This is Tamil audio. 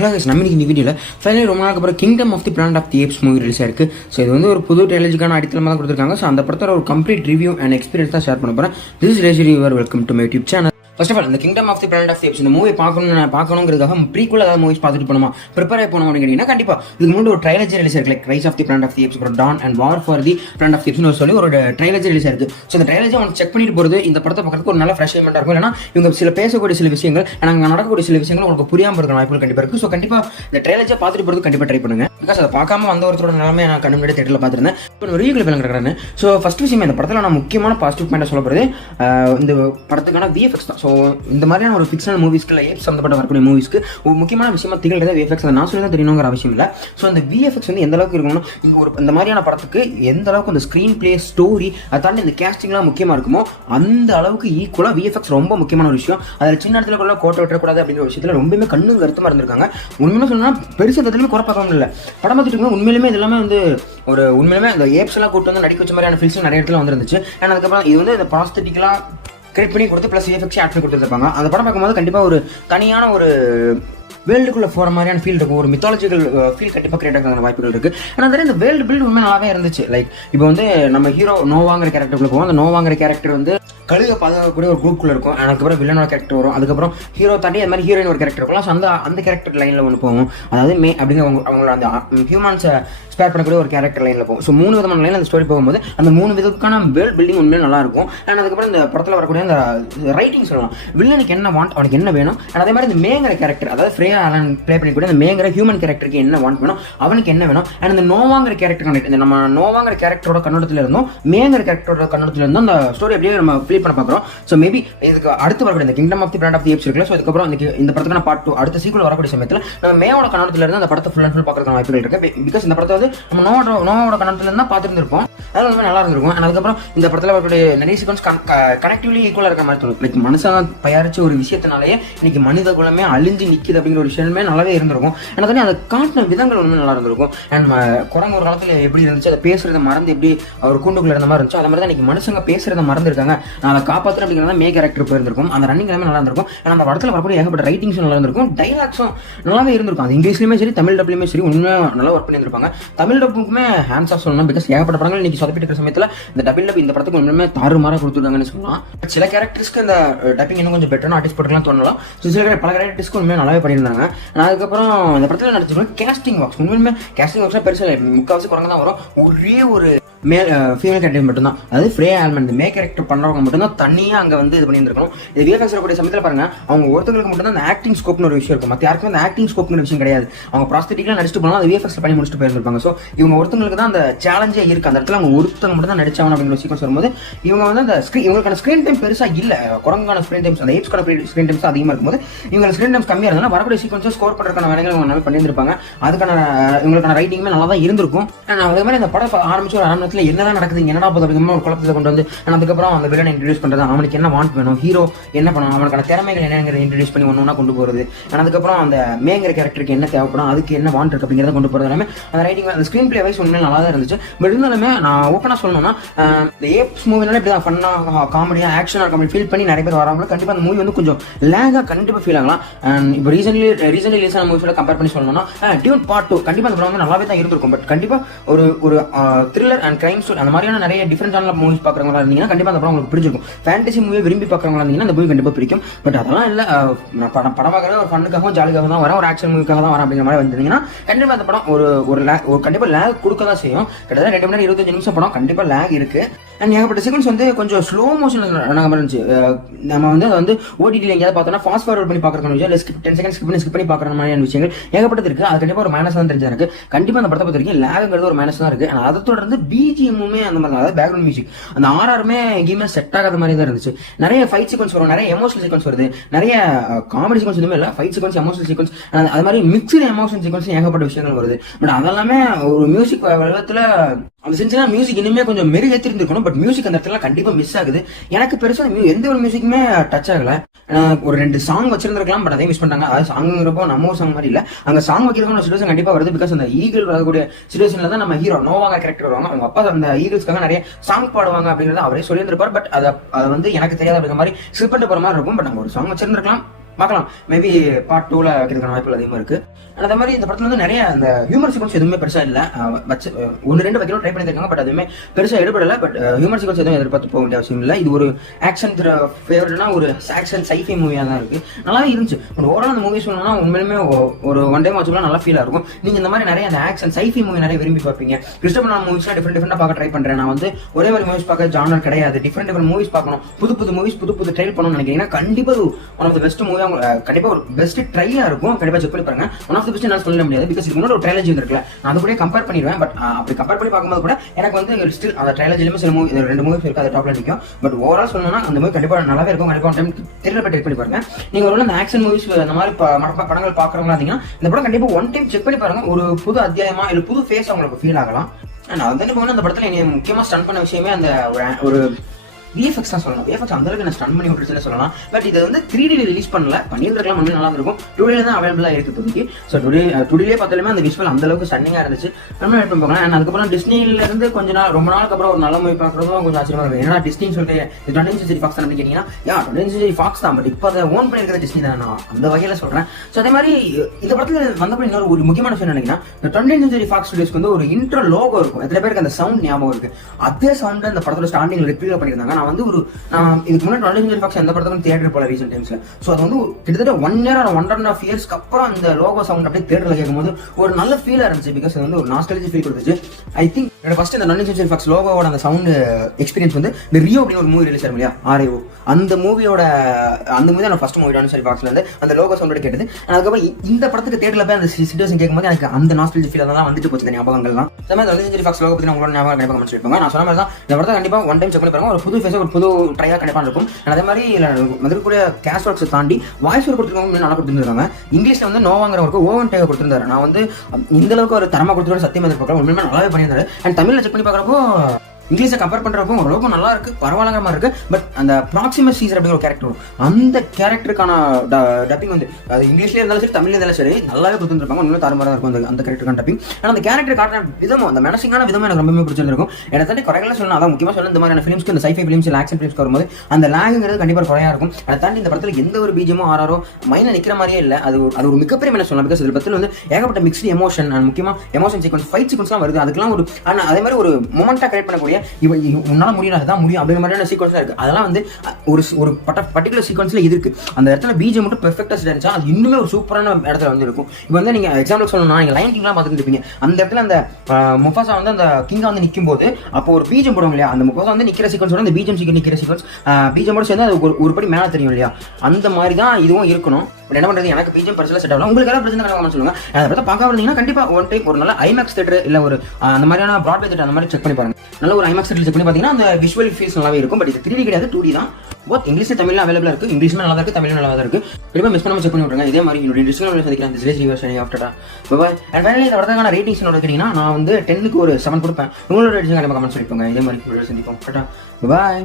ஹலோ கைஸ், நம்ம இந்த வீடியோவில் ஃபைனலி ரொம்ப நாளுக்கு அப்புறம் kingdom of the planet of the apes movie release ஆயிருக்கு. ஸோ இது வந்து ஒரு புது ட்ரைலஜிக்கான அடித்தளமாக தான் கொடுத்துருக்காங்க. ஸோ அந்த படத்தோட ஒரு கம்ப்ளீட் ரிவ்யூ அண்ட் எக்ஸ்பீரியன்ஸ் தான் ஷேர் பண்ண போகிறேன். This is Reji reviewer. Welcome to my YouTube channel. First of all, இந்த kingdom of the planet of the apes இந்த மூவி பார்க்கணுங்கிறதுக்காக ப்ரீக்குவல் ஏதாவது மூவிஸ் பார்த்துட்டு போனோமா, ப்ரிப்பேர் ஆகி போனோம் அப்படின்னு கேட்டீங்கன்னா கண்டிப்பாக இதுக்கு முன்னாடி ஒரு ட்ரைலஜி ரிலீஸ் ஆயிருக்கு. Like rise of the planet of the apes, அப்புறம் dawn and war for the planet of the ஏப்ஸ்னு சொல்லி ஒரு ட்ரைலஜி ரிலீஸ் ஆயிருக்கு. ஸோ இந்த ட்ரைலஜி அவங்க செக் பண்ணிட்டு போகிறது இந்த படத்தை பார்க்கறதுக்கு ஒரு நல்ல ஃப்ரெஷ் எலிமெண்டாக இருக்கும். ஏன்னா இவங்க சில பேசக்கூடிய சில விஷயங்கள் அங்கே நடக்கக்கூடிய சில விஷயங்கள் உங்களுக்கு புரியாமல் இருக்கிற வாய்ப்புகள் கண்டிப்பாக இருக்குது. ஸோ கண்டிப்பாக இந்த ட்ரைலஜை பார்த்துட்டு போகிறது கண்டிப்பாக ட்ரை பண்ணுங்க. பிகாஸ் அதை பார்க்காம வந்த ஒருத்தரோட நிலைமை நான் கண்ணு முன்னாடி தேட்டரில் பார்த்துருந்தேன். இப்போ ரிவ்யூ கிளிப் இருக்கிறேன். ஸோ ஃபர்ஸ்ட் விஷயம், இந்த படத்தில் நான் முக்கியமான பாசிட்டிவ் பாயிண்ட் சொல்ல போகிறது இந்த படத்துக்கான விஎஃப்எக்ஸ் தான். ஸோ இந்த மாதிரியான ஒரு ஃபிக்ஷனல் மூவிஸ்க்கு இல்லை ஏப்ஸ் சம்மந்தப்பட்ட வரக்கூடிய மூவிஸ்க்கு ஒரு முக்கியமான விஷயமா திகழ்கிறது விஎஃப்எக்ஸ். அதை நான் சொல்லி தான் தெரியணுங்கிற அவசியம் இல்லை. ஸோ அந்த விஎஃப்எக்ஸ் வந்து எந்த அளவுக்கு இருக்கணும், இங்கே ஒரு இந்த மாதிரியான படத்துக்கு எந்த அளவுக்கு அந்த ஸ்க்ரீன் பிளே, ஸ்டோரி, அதை தாண்டி இந்த கேஸ்டிங்லாம் முக்கியமாக இருக்குமோ அந்த அளவுக்கு ஈக்குவலாக விஎஃப்எக்ஸ் ரொம்ப முக்கியமான ஒரு விஷயம். அதில் சின்ன இடத்துல கூட கோட்டை விட்டுறக்கூடாது அப்படிங்கிற விஷயத்தில் ரொம்பவே கண்ணு கருத்துமாக இருந்திருக்காங்க. உண்மையாக சொல்லணும்னா பெருசாக எதுலையுமே குறைப்பாக்கவும் இல்லை. படம் பார்த்துட்டு உண்மையிலுமே இது எல்லாமே வந்து ஒரு உண்மையிலுமே அந்த ஏப்ஸ் எல்லாம் கூட்டு வந்து நடிக்க வச்ச மாதிரியான ஃபில்ஸ் நிறைய இடத்துல வந்துருந்துச்சு. அண்ட் அதுக்கப்புறம் இது வந்து இந்த ப்ராஸ்தட்டிக்கெலாம் கிரியேட் பண்ணி கொடுத்து ப்ளஸ் விஎஃப்எக்ஸ் ஆட் பண்ணி கொடுத்துருப்பாங்க. அந்த படம் பார்க்கும்போது கண்டிப்பாக ஒரு தனியான ஒரு வேர்ல்டுக்குள்ளே போகிற மாதிரியான ஃபீல் இருக்கும். ஒரு மித்தாலஜிக்கல் ஃபீல் கண்டிப்பாக கிரியேட் ஆகிற வாய்ப்புகள் இருக்குது. ஆனால் இந்த வேர்ல்டு பில்ட் உண்மை நல்லாவே இருந்துச்சு. லைக் இப்போ வந்து நம்ம ஹீரோ நோவாங்கிற கேரக்டருக்குள்ள போவோம். அந்த நோவாங்கிற கேரக்டர் வந்து கழுக பாதுகாக்கக்கூடிய ஒரு குரூப்புக்குள்ள இருக்கும். அதுக்கப்புறம் வில்லனோட கேரக்டர் வரும். அதுக்கப்புறம் ஹீரோ தாண்டி அது மாதிரி ஹீரோயின் ஒரு கேரக்டர் இருக்கும். ஸோ அந்த கேரக்டர் லைனில் ஒன்று போகும். அதாவது அப்படிங்கிற அவங்களோட அந்த ஹியூமன்ஸை ஸ்பேர் பண்ணக்கூடிய ஒரு கேரக்டர் லைனில் போகும். ஸோ 3 விதமான லைனில் அந்த ஸ்டோரி போகும்போது அந்த 3 விதத்துக்கான வேர்ல்ட் பில்டிங் உண்மையிலே நல்லா இருக்கும். அண்ட் அதுக்கப்புறம் இந்த படத்தில் வரக்கூடிய அந்த ரைட்டிங் சொல்லலாம். வில்லனுக்கு என்ன வாண்ட், அவனுக்கு என்ன வேணும். அண்ட் அதே மாதிரி இந்த மேங்கிற கேரக்டர், அதாவது ஃப்ரேயா ஆலன் ப்ளே பண்ணிக்கூடிய அந்த மேங்கிற ஹியூமன் கேரக்டருக்கு என்ன வாண்ட் வேணும், அவனுக்கு என்ன வேணும். அண்ட் இந்த நோவாங்கிற கேரக்டர் கனெக்ட், இந்த நம்ம நோவாங்கிற கேரக்டரோட கண்ணோட்டத்தில் இருந்தோம், மேங்கிற கேரக்டரோட கண்ணோட்டத்தில் இருந்தோம் அந்த ஸ்டோரி அப்படியே நம்ம ஃபீல் பண்ண பார்க்குறோம். ஸோ மேபி இதுக்கு அடுத்து வரக்கூடிய இந்த kingdom of the planet of the apes இருக்குல்ல. ஸோ இதுக்கப்புறம் இந்த படத்துக்கான பார்ட் 2 அடுத்த சீக்குவல் வரக்கூடிய சமயத்தில் நம்ம மேவோட கண்ணோட்டத்தில் இருந்து அந்த படத்தை ஃபுல் அண்ட் ஃபுல் பார்க்கறதுக்கான வாய்ப்புகள் இருக்கு. பிகாஸ் இந்த படத்தை வந்து நம்ம நோவோட கண்ணோட்டத்தில் இருந்தால் பார்த்துருந்துருப்போம். அது வந்து நல்லா இருந்திருக்கும். அதுக்கப்புறம் இந்த படத்தில் வரக்கூடிய நிறைய சீக்வன்ஸ் கனெக்டிவ்லி ஈக்குவலாக இருக்கிற மாதிரி தோணும். லைக் மனுஷன் தயாரிச்ச ஒரு விஷயத்தினாலேயே இன்னைக்கு மனித குலமே அழிஞ்சு நிற்கிது அப்படிங்கிற ஒரு விஷயமே நல்லாவே இருந்திருக்கும். ஆனால் அதை காட்டின விதங்கள் ஒன்றுமே நல்லா இருந்திருக்கும். அண்ட் குரங்கு ஒரு காலத்தில் எப்படி இருந்துச்சு, அதை பேசுறதை மறந்து எப்படி ஒரு கூண்டுக்குள்ள இருந்த மாதிரி இருந்துச்சு, அது மாதிரி தான் இன்னைக்கு மனுஷங்க பேசுறதை மறந்துருக்காங்க. நான் அதை காப்பாற்றுறேன் அப்படிங்கிறத மே கேரக்டர் போயிருந்திருக்கும். அந்த ரன்னிங் எல்லாமே நல்லா இருந்திருக்கும். ஆனால் அந்த படத்தில் வரக்கூடிய ஏகப்பட்ட ரைட்டிங்ஸும் நல்லா இருந்திருக்கும், டைலாக்ஸும் நல்லாவே இருந்திருக்கும். அது இங்கிலீஷ்லையுமே சரி, தமிழ் டப்லையுமே சரி உண்மையாக நல்லா ஒர்க் பண்ணியிருப்பாங்க. தமிழ் டப்புக்குமே ஹேண்ட்ஸ் ஆஃப் சொல்லணும். பிகாஸ் ஏகப்பட்ட படங்கள் இன்னைக்கு சொதப்பிட்டு இருக்கிற சமயத்தில் இந்த டப்பிங் டப் இந்த படத்துக்கு உண்மையுமே தாறுமாறாக கொடுத்துருக்காங்கன்னு சொல்லலாம். சில கேரக்டர்ஸ்க்கு இந்த டப்பிங் இன்னும் கொஞ்சம் பெட்டரான ஆர்டிஸ்ட் போட்டுக்கலாம் தோணலாம். சில பல கேரக்டர்ஸ்க்கு உண்மையாக நல்லாவே பண்ணியிருந்தாங்க. அதுக்கப்புறம் இந்த படத்தில் நடிச்சிருக்கோம் கேஸ்டிங் ஒர்க்ஸ். உண்மையுமே கேஸ்டிங் ஒர்க்ஸ் பெருசாக முக்கால்வாசி குறைங்க தான் வரும். ஒரே ஒரு ஃபீமேல் கேரக்டர் மட்டும்தான், அதாவது ஃப்ரே ஆல்மன் மே கேரக்டர் பண்ணுறவங்க மட்டும்தான் தனியாக அங்கே வந்து இது பண்ணியிருக்கணும். இது விஎஃப்எக்ஸ் கூடிய சமயத்தில் பாருங்க, அவங்க ஒருத்தங்களுக்கு மட்டும் தான் அந்த ஆக்டிங் ஸ்கோப்னு ஒரு விஷயம் இருக்கும். மற்ற யாருக்கும் அந்த ஆக்டிங் ஸ்கோப்னு விஷயம் கிடையாது. அவங்க ப்ராஸ்தட்டிக்லாம் நடிச்சுட்டு போனாலும் அது விஎஃப்எக்ஸ் பண்ணி முடிச்சுட்டு போயிருப்பாங்க. ஸோ இவங்க ஒருத்தங்களுக்கு தான் அந்த சேலஞ்சே இருக்குது. அந்த இடத்துல அவங்க ஒருத்தங்க மட்டும் தான் நடிச்சாங்க அப்படிங்கிற சீக்வன்ஸ் வரும்போது இவங்க வந்து அந்த இவங்களுக்கான ஸ்க்ரீன் டைம் பெருசாக இல்லை. குரங்கான ஸ்க்ரீன் டைம்ஸ், அந்த ஏப்ஸ்க்கான ஸ்க்ரீன் டைம்ஸ் அதிகமாக இருக்கும்போது இவங்க ஸ்க்ரீன் டைம்ஸ் கம்மியாக இருந்தாலும் வரக்கூடிய சீக்வன்ஸை ஸ்கோர் பண்ணுறதுக்கான வேலைகள் அவங்க நல்லா பண்ணியிருப்பாங்க. அதுக்கான இவங்களுக்கான ரைட்டிங்குமே நல்லா தான் இருந்திருக்கும். அதே மாதிரி இந்த படம் ஆரம்பிச்சு ஒரு ஆரம்பத்தில் என்னதான் நடக்குது, என்னடா போது அப்படிங்கிற ஒரு குழப்பத்தை கொண்டு வந்து அதுக்கப்புறம் அந்த வில்லனை இன்ட்ரடியூஸ் பண்ணுறது, அவனுக்கு என்ன வாண்ட் வேணும், ஹீரோ என்ன பண்ணணும், அவனுக்கான திறமைகள் என்னங்கிறத இன்ட்ரடியூஸ் பண்ணி ஒன்று ஒன்றா கொண்டு போகிறது. அதுக்கப்புறம் அந்த மேங்கிற கேரக்டருக்கு என்ன தேவைப்படும், அதுக்கு என்ன வாண்ட் இருக்கு அப்படிங்கிறத கொண்டு போகிறது எல்லாமே அந்த ரைட்டிங், அந்த ஸ்க்ரீன் பிளே வைஸ் உண்மையில நல்லா தான் இருந்துச்சு. பட் இருந்தாலுமே நான் ஓப்பனாக சொல்லணும்னா இந்த ஏப்ஸ் மூவினால இப்படி தான் ஃபன்னாக காமெடியாக ஆக்ஷனாக காமெடி ஃபீல் பண்ணி நிறைய பேர் வராங்க. கண்டிப்பாக அந்த மூவி வந்து கொஞ்சம் லேகாக கண்டிப்பாக ஃபீல் ஆகலாம். அண்ட் இப்போ ரீசென்ட்லி ரிலீஸ் ஆன மூவிஸோட கம்பேர் பண்ணி சொல்லணும்னா டியூன் பார்ட் 2 கண்டிப்பாக அந்த படம் வந்து நல்லாவே தான் இருந்திருக்கும். பட் கண்டிப்பாக ஒரு த்ரில்லர் அண்ட் கிரைம் ஸ்டோரி அந்த மாதிரியான நிறைய டிஃப்ரெண்டான மூவிஸ் பார்க்குறவங்களா இருந்தீங்கன்னா கண்டிப்பாக அந்த படம் உங்களுக்கு பிடிச்சிருக்கும். ஃபேண்டசி மூவியை விரும்பி பார்க்குறவங்களா இருந்தீங்கன்னா அந்த மூவி கண்டிப்பாக பிடிக்கும். பட் அதெல்லாம் இல்லை, படம் பார்க்குறது ஒரு ஃபண்ணுக்காகவும் ஜாலிக்காக தான் வரேன், ஒரு ஆக்ஷன் மூவிக்காக தான் வரேன் அப்படிங்கிற மாதிரி வந்தீங்கன்னா கண்டிப்பாக அந்த படம் ஒரு கண்டிப்பாக லேக் கொடுக்க தான் செய்யும். கிட்டத்தட்ட 2 மணி நேரம் 25 நிமிஷம் படம் கண்டிப்பாக லேக் இருக்கு. அண்ட் ஏகப்பட்ட சீக்வன்ஸ் வந்து கொஞ்சம் ஸ்லோ மோஷன் இருந்துச்சு. நம்ம வந்து அதை வந்து ஓடிடியில் எங்கேயாவது பார்த்தோம்னா ஃபாஸ்ட் ஃபார்வர்ட் பண்ணி பார்க்குற விஷயம், இல்லை 10 செகண்ட் ஸ்கிப் பண்ணி பார்க்குற மாதிரியான விஷயங்கள் ஏகப்பட்டது இருக்கு. அது கண்டிப்பாக ஒரு மைனஸ் தான் தெரிஞ்சு எனக்கு. கண்டிப்பாக அந்த படத்தை பொறுத்த வரைக்கும் லேக்ங்கிறது ஒரு மைனஸ் தான் இருக்கு. ஆனால் அதை தொடர்ந்து பிஜிஎம்முமே அந்த மாதிரி, அதாவது பேக்ரவுண்ட் மியூசிக், அந்த ஆர்ஆருமே எங்கேயுமே செட் ஆகாத மாதிரி தான் இருந்துச்சு. நிறைய ஃபைட் சீக்வன்ஸ் வரும், நிறைய எமோஷனல் சீக்வன்ஸ் வருது, நிறைய காமெடி சீக்வன்ஸ் எதுவுமே இல்லை, ஃபைட் சீக்வன்ஸ், எமோஷனல் சீக்வன்ஸ், அது மாதிரி மிக்ஸ்டு எமோஷனல் சீக்வன்ஸ் ஏகப்பட்ட விஷயங்கள் வருது. பட் அதெல்லாமே ஒரு மியூசிக் வடிவத்தில் அந்த சென்ஸ்னா மியூசிக் இனிமே கொஞ்சம் மெருகேற்றிருந்துருக்கணும். பட் மியூசிக் அந்த இடத்துல கண்டிப்பாக மிஸ் ஆகுது. எனக்கு பெருசாக எந்த ஒரு மியூசிக்குமே டச் ஆகலை. ஒரு 2 சாங் வச்சிருந்திருக்கலாம், பட் அதையும் மிஸ் பண்ணிட்டாங்க. அதாவது சாங்கிறப்போ நம்ம ஒரு சாங் மாதிரி இல்லை, அங்கே சாங் வைக்கிறதுக்கான சிச்சுவேஷன் கண்டிப்பாக வருது. பிகாஸ் அந்த ஈகிள் வரக்கூடிய சிச்சுவேஷனில் தான் நம்ம ஹீரோ நோவாங்க கேரக்டர் வருவாங்க. அவங்க அப்பா அந்த ஈகிள்ஸ்க்காக நிறைய சாங் பாடுவாங்க அப்படிங்கிறத அவரே சொல்லியிருந்திருப்பார். பட் அதை வந்து எனக்கு தெரியாது அப்படிங்கிற மாதிரி ஸ்கிப் பண்ணிட்டு போகிற மாதிரி இருக்கும். பட் நம்ம ஒரு சாங் வச்சிருந்திருக்கலாம், பார்க்கலாம். மேபி பார்ட் 2ல வைக்கிறதுக்கான வாய்ப்புகள் அதிகமாக இருக்கு. அதே மாதிரி இந்த படத்துல வந்து நிறைய அந்த ஹியூமர் சீக்வன்ஸ் எதுவுமே பெருசா இல்லை. ஒன்று ரெண்டு வைக்கணும் ட்ரை பண்ணியிருக்காங்க, பட் அதுவுமே பெருசா எடுபடலை. பட் ஹியூமர் சீக்வன்ஸ் எதுவும் எதிர்பார்த்து போக வேண்டிய அவசியம் இல்லை. இது ஒரு ஆக்ஷன் ஃபேவரட்னா ஒரு ஆக்ஷன் சைஃபை மூவியாக தான் இருக்கு. நல்லாவே இருந்துச்சு. ஒரு ஓவரால் அந்த மூவி சொல்லணும்னா உண்மையிலுமே ஒரு ஒன் டைம் வச்சுக்கலாம் நல்லா ஃபீலாக இருக்கும். நீங்க இந்த மாதிரி நிறைய அந்த ஆக்ஷன் சைஃபை மூவி நிறைய விரும்பி பார்ப்பீங்க. கிறிஸ்டோபர் நோலன் மூவிஸ்லாம் டிஃப்ரெண்டாக பார்க்க ட்ரை பண்றேன். நான் வந்து ஒரே மாதிரி மூவிஸ் பார்க்க ஜானர் கிடையாது. டிஃப்ரெண்ட் மூவிஸ் பார்க்கணும், புது மூவிஸ் புது ட்ரைல் பண்ணணும்னு நினைக்கிறீங்கன்னா கண்டிப்பா one of the best movie, கண்டிப்பா ஒரு பெஸ்ட் ட்ரையா இருக்கும். கண்டிப்பா செக் பண்ணி பாருங்க. ஒன் ஆஃப் த பெஸ்ட் நான் சொல்ல முடியாது, பிகாஸ் இதுக்கு முன்னாடி ஒரு ட்ரைலஜி இருக்குல்ல, நான் அது கூட கம்பேர் பண்ணிடுவேன். பட் அப்படி கம்பேர் பண்ணி பார்க்கும்போது கூட எனக்கு வந்து ஸ்டில் அந்த ட்ரைலஜிலுமே சில மூவி 2 மூவிஸ் இருக்கு, அது டாப்ல நிற்கும். பட் ஓவரால் சொல்லணும்னா அந்த மூவி கண்டிப்பா நல்லாவே இருக்கும். கண்டிப்பா டைம் தெரியல செக் பண்ணி பாருங்க. நீங்க ஒரு அந்த ஆக்ஷன் மூவிஸ் அந்த மாதிரி படங்கள் பாக்குறவங்களா இருந்தீங்கன்னா இந்த படம் கண்டிப்பா ஒன் டைம் செக் பண்ணி பாருங்க. ஒரு புது அத்தியாயமா இல்ல புது ஃபேஸ் உங்களுக்கு ஃபீல் ஆகலாம். நான் வந்து போன அந்த படத்துல எனக்கு முக்கியமா ஸ்டன் பண்ண விஷயமே அந்த ஒரு விஎஃப்எக்ஸ் தான் சொல்லணும். விஎஃப்எக்ஸ் அந்த அளவுக்கு நான் ஸ்டன் பண்ணி விட்டுருச்சுன்னு சொல்லலாம். பட் இதை வந்து 3D ரிலீஸ் பண்ணல, பண்ணியிருக்கலாம், ஒன்றும் நல்லா இருக்கும். 2D தான் அவைலபிளாக இருக்கு இப்போதைக்கு. ஸோ 2Dலே பார்த்தாலுமே அந்த விஷுவல் அந்த அளவுக்கு ஸ்டன்னிங்காக இருந்துச்சு. நம்ம எடுத்து போகலாம். அண்ட் அதுக்கப்புறம் டிஸ்னில இருந்து ரொம்ப நாளுக்கு அப்புறம் ஒரு நல்ல மூவி பார்க்குறதும் கொஞ்சம் ஆச்சரியமா இருக்கும். ஏன்னா டிஸ்னின்னு சொல்லிட்டு 20th Century Fox தான் கேட்டீங்கன்னா, 20th Century Fox தான், பட் இப்போ அதை ஓன் பண்ணியிருக்கிறது டிஸ்னி தான். நான் அந்த வகையில சொல்றேன். ஸோ அதே மாதிரி இந்த படத்துல வந்தப்போ இன்னொரு ஒரு முக்கியமான விஷயம் நினைக்கிறேன், 20th Century Fox ஸ்டுடியோஸ்க்கு வந்து ஒரு இன்ட்ரோ லோகோ இருக்கும். எத்தனை பேருக்கு அந்த சவுண்ட் ஞாபகம் இருக்கு? அதே சவுண்ட் அந்த படத்துல ஸ்டார்டிங்ல ரிப்பீட் பண்ணியிருந்தாங்க. நான் வந்து இதுக்கு முன்னாடி 20th Century Fox எந்த படத்துக்கும் தியேட்டர் போல ரீசென்ட் டைம்ஸ்ல. ஸோ அது வந்து கிட்டத்தட்ட 1 year or 1.5 years அப்புறம் அந்த லோகோ சவுண்ட் அப்படியே தியேட்டர்ல கேட்கும்போது ஒரு நல்ல ஃபீலா இருந்துச்சு. பிகாஸ் அது வந்து ஒரு நாஸ்டாலஜி ஃபீல் கொடுத்துச்சு. ஐ திங்க் ஃபர்ஸ்ட் இந்த 20th Century Fox லோகோவோட அந்த சவுண்ட் எக்ஸ்பீரியன்ஸ் வந்து இந்த ரியோ அப்படின்னு ஒரு மூவி ரிலீஸ் ஆகும் இல்லையா, RIO, அந்த மூவி தான் ஃபர்ஸ்ட் மூவி 20th Century Foxல இருந்து அந்த லோகோ சவுண்டோட கேட்டது. அதுக்கப்புறம் இந்த படத்துக்கு தியேட்டர்ல போய் அந்த சிச்சுவேஷன் கேட்கும்போது எனக்கு அந்த நாஸ்டாலஜி ஃபீல் தான் வந்துட்டு போச்சு. ஞாபகங்கள் தான். அதே மாதிரி 20th Century Fox லோகோ பத்தி உங்களோட ஞாபகம் கண்டிப்பா கமெண்ட் சொல்லிருப்பாங்க. நான் சொன்ன மாதிரி தான் இந்த படத்தை கண்டிப்பா ஒன் டைம் செக் பண்ணி பாருங்க. ஒரு புது ஃபேஸ், ஒரு புது ட்ரையா கண்டிப்பா இருக்கும். அதே மாதிரி மதுரைக்குரிய கேஷ் ஒர்க்ஸ் தாண்டி வாய்ஸ் ஒர்க் கொடுத்துருக்காங்க, நல்லா கொடுத்துருக்காங்க. இங்கிலீஷ்ல வந்து நோவாங்கிறவருக்கு ஓவன் டேக் கொடுத்துருந்தாரு. நான் வந்து இந்த அளவுக்கு ஒரு தரமா கொடுத்துருக்க சத்தியம் எதிர்பார்க்கல. உண்மையுமே நல்லாவே பண்ணியிருந்தாரு. அண்ட் தமிழ்ல செக் பண்ணி பார்க்குறப்போ இங்கிலீஷை கம்பேர் பண்றப்போ ஓரளவுக்கு நல்லா இருக்கு, பரவாயில்ல மாதிரி இருக்கு. பட் அந்த ப்ராக்சிமஸ் சீசர் அப்படிங்கிற ஒரு கேரக்டர், அந்த கேரக்டருக்கான டப்பிங் வந்து அது இங்கிலீஷ்லேயே இருந்தாலும் சரி, தமிழ்ல இருந்தாலும் சரி, நல்லாவே கொடுத்துருப்பாங்க. இன்னும் தரமாக இருக்கும் அந்த கேரக்டருக்கான டப்பிங். ஆனால் அந்த கேரக்டர் காட்டுற விதமும், அந்த மெனசிங்கான விதமும் எனக்கு ரொம்பவே பிடிச்சிருக்கும். எனக்கு தாண்டி குறைகளை சொல்லணும். அதான் முக்கியமாக சொல்ல, இந்த மாதிரியான ஃபிலிம்ஸ்க்கு, இந்த சைஃபை ஃபிலிம்ஸ், ஆக்ஷன் ஃபிலிம்ஸ்க்கு வரும்போது அந்த லேங்குங்கிறது கண்டிப்பாக குறையா இருக்கும். அதை தாண்டி இந்த படத்தில் எந்த ஒரு பீஜமோ ஆர்ஆரோ மைண்டில் நிற்கிற மாதிரியே இல்லை. அது ஒரு மிகப்பெரிய மைனஸ் சொல்லலாம். பிகாஸ் இதில் படத்தில் வந்து ஏகப்பட்ட மிக்ஸ்டு எமோஷன் அண்ட் முக்கியமாக எமோஷன் சீக்வன்ஸ், ஃபைட் சீக்வன்ஸ்லாம் வருது. அதுக்கெல்லாம் ஒரு அதே மாதிரி ஒரு மொமெண்ட்டாக கிரியேட் பண்ணக்கூடிய உன்னால முடியும், அதுதான் முடியும் அப்படிங்கிற மாதிரியான சீக்வன்ஸ் இருக்கு. அதெல்லாம் வந்து ஒரு பர்டிகுலர் சீக்வன்ஸ்ல இருக்கு. அந்த இடத்துல பீஜம் மட்டும் பெர்ஃபெக்டா செட் ஆயிருச்சா அது இன்னுமே ஒரு சூப்பரான இடத்துல வந்து இருக்கும். இப்போ வந்து நீங்க எக்ஸாம்பிள் சொல்லணும்னா, நீங்க லைன் கிங்லாம் பார்த்துட்டு இருப்பீங்க. அந்த இடத்துல அந்த முஃபாசா வந்து அந்த கிங்கா வந்து நிற்கும் போது அப்போ ஒரு பீஜம் போடுவாங்க இல்லையா, அந்த முஃபாசா வந்து நிக்கிற சீக்வன்ஸ், அந்த பீஜம் நிக்கிற சீக்வன்ஸ், பீஜமோட சேர்ந்து அது ஒரு படி மேலே தெரியும் இல்லையா, அந்த மாதிரி தான் இதுவும் இருக்கணும். பட் என்ன பண்றது, எனக்கு பீஜம் பரிசுல செட் ஆகலாம். உங்களுக்கு எல்லாம் பிரச்சனை கணக்கு சொல்லுங்க. அதை பற்றி பார்க்க இருந்தீங்கன்னா கண்டிப்பா ஒன் டைம் ஒரு நல்ல ஐமேக்ஸ் தேட்டர் இல்ல ஒரு அந்த மாதிரியான ப்ராட்வே தேட்டர் அந்த மாதிரி செக் பண்ணி பாருங்க. நல்ல ஒரு ஐமேக்ஸ் தேட்டர் செக் பண்ணி பார்த்தீங்கன்னா அந்த விஷுவல் ஃபீல்ஸ் நல்லாவே இருக்கும். பட் இது 3D கிடையாது, 2D தான். போத் இங்கிலீஷ் தமிழ்ல அவைலபிளா இருக்கு. இங்கிலீஷ்ல நல்லா இருக்கு, தமிழ்ல நல்லா இருக்கு. கண்டிப்பா மிஸ் பண்ணாம செக் பண்ணி விட்டுருங்க. இதே மாதிரி என்னோட டிஸ்கிரிப்ஷன்ல சந்திக்கிறேன். This is reverse after bye. And finally இந்த படத்துக்கான ரேட்டிங்ஸ் என்னோட கேட்டீங்கன்னா நான் வந்து 10க்கு ஒரு 7 கொடுப்பேன். உங்களோட ரேட்டிங்ஸ் கண்டிப்பா கமெண்ட் சொல்லிப்போங்க. இதே மாதிரி சந்திப்போம். பாய்.